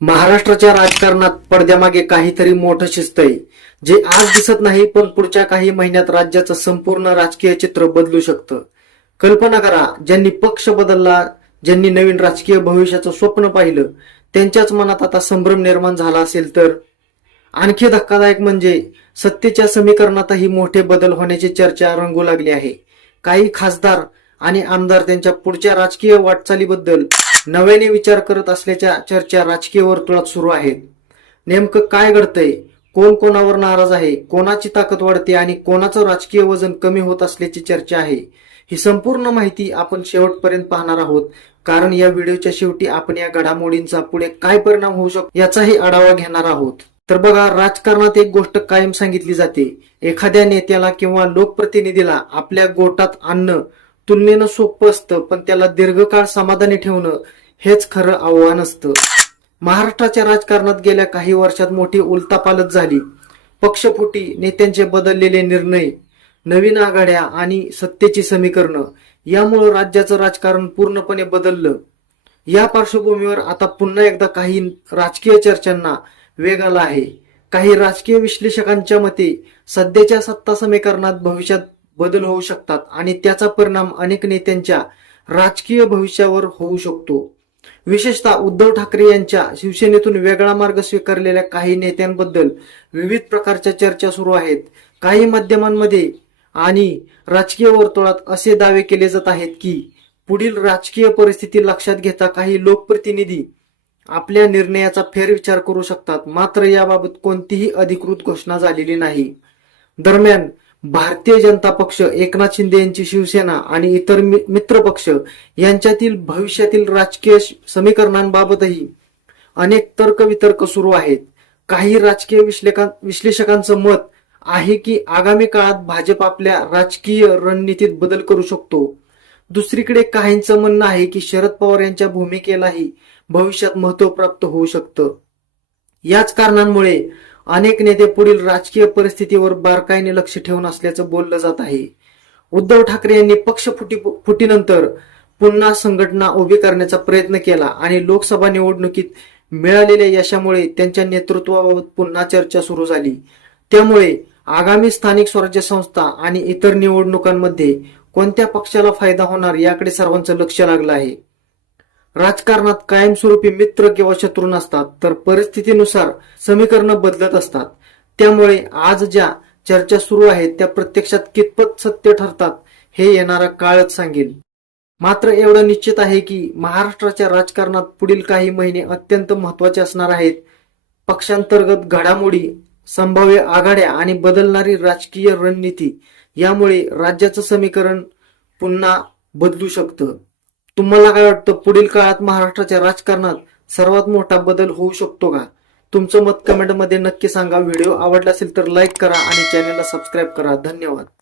महाराष्ट्राच्या राजकारणात पडद्यामागे काहीतरी मोठं शिस्त आहे, जे आज दिसत नाही पण पुढच्या काही महिन्यात राज्याचं संपूर्ण राजकीय चित्र बदलू शकतं. कल्पना करा, ज्यांनी पक्ष बदलला, ज्यांनी नवीन राजकीय भविष्याचं स्वप्न पाहिलं, त्यांच्याच मनात आता संभ्रम निर्माण झाला असेल तर. आणखी धक्कादायक म्हणजे सत्तेच्या समीकरणातही मोठे बदल होण्याची चर्चा रंगू लागली आहे. काही खासदार आणि आमदार त्यांच्या पुढच्या राजकीय वाटचालीबद्दल नव्याने विचार करत असल्याच्या चर्चा राजकीय वर्तुळात सुरू आहेत. नेमकं काय घडतंय, कोण कोणावर नाराज आहे, कोणाची ताकद वाढते आणि कोणाचं राजकीय वजन कमी होत असल्याची चर्चा आहे. ही संपूर्ण माहिती आपण शेवटपर्यंत पाहणार आहोत, कारण या व्हिडिओच्या शेवटी आपण या घडामोडींचा पुढे काय परिणाम होऊ शकतो याचाही आढावा घेणार आहोत. तर बघा, राजकारणात एक गोष्ट कायम सांगितली जाते, एखाद्या नेत्याला किंवा लोकप्रतिनिधीला आपल्या गोटात आणणं तुलनेनं सोपं असतं, पण त्याला दीर्घकाळ समाधानी ठेवणं हेच खरं आव्हान असतं. महाराष्ट्राच्या राजकारणात गेल्या काही वर्षात मोठी उलथापालथ झाली. पक्षफुटी, नेत्यांचे बदललेले निर्णय, नवीन आघाड्या आणि सत्तेची समीकरणं यामुळे राज्याचं राजकारण पूर्णपणे बदललं. या पार्श्वभूमीवर आता पुन्हा एकदा काही राजकीय चर्चांना वेग आला आहे. काही राजकीय विश्लेषकांच्या मते सध्याच्या सत्ता समीकरणात भविष्यात बदल होऊ शकतात आणि त्याचा परिणाम अनेक नेत्यांच्या राजकीय भविष्यावर होऊ शकतो. विशेषतः उद्धव ठाकरे यांच्या शिवसेनेतून वेगळा मार्ग स्वीकारलेल्या काही नेत्यांबद्दल विविध प्रकारच्या चर्चा सुरू आहेत. काही माध्यमांमध्ये आणि राजकीय वर्तुळात असे दावे केले जात आहेत की पुढील राजकीय परिस्थिती लक्षात घेता काही लोकप्रतिनिधी आपल्या निर्णयाचा फेरविचार करू शकतात, मात्र याबाबत कोणतीही अधिकृत घोषणा झालेली नाही. दरम्यान भारतीय जनता पक्ष, एकनाथ शिंदे यांची शिवसेना आणि इतर मित्र पक्ष यांच्यातील भविष्यातील राजकीय समीकरणांबाबतही अनेक तर्कवितर्क सुरू आहेत. काही राजकीय विश्लेषकांचं मत आहे की आगामी काळात भाजप आपल्या राजकीय रणनीतीत बदल करू शकतो. दुसरीकडे काहींचं म्हणणं आहे की शरद पवार यांच्या भूमिकेलाही भविष्यात महत्व प्राप्त होऊ शकतं. याच कारणांमुळे अनेक नेते पुढील राजकीय परिस्थितीवर बारकाईने लक्ष ठेवून असल्याचं बोललं जात आहे. उद्धव ठाकरे यांनी पक्ष फुटीनंतर पुन्हा संघटना उभी करण्याचा प्रयत्न केला आणि लोकसभा निवडणुकीत मिळालेल्या यशामुळे त्यांच्या नेतृत्वाबाबत पुन्हा चर्चा सुरू झाली. त्यामुळे आगामी स्थानिक स्वराज्य संस्था आणि इतर निवडणुकांमध्ये कोणत्या पक्षाला फायदा होणार याकडे सर्वांचं लक्ष लागलं आहे. राजकारणात कायमस्वरूपी मित्र किंवा शत्रू नसतात, तर परिस्थितीनुसार समीकरणं बदलत असतात. त्यामुळे आज ज्या चर्चा सुरू आहेत त्या प्रत्यक्षात कितपत सत्य ठरतात हे येणारा काळच सांगेल. मात्र एवढं निश्चित आहे की महाराष्ट्राच्या राजकारणात पुढील काही महिने अत्यंत महत्वाचे असणार आहेत. पक्षांतर्गत घडामोडी, संभाव्य आघाड्या आणि बदलणारी राजकीय रणनीती यामुळे राज्याचं समीकरण पुन्हा बदलू शकतं. तुम्हाला काय वाटतं, पुढील काळात महाराष्ट्राच्या राजकारणात सर्वात मोठा बदल होऊ शकतो का? तुमचं मत कमेंटमध्ये नक्की सांगा. व्हिडिओ आवडला असेल तर लाईक करा आणि चॅनलला सबस्क्राईब करा. धन्यवाद.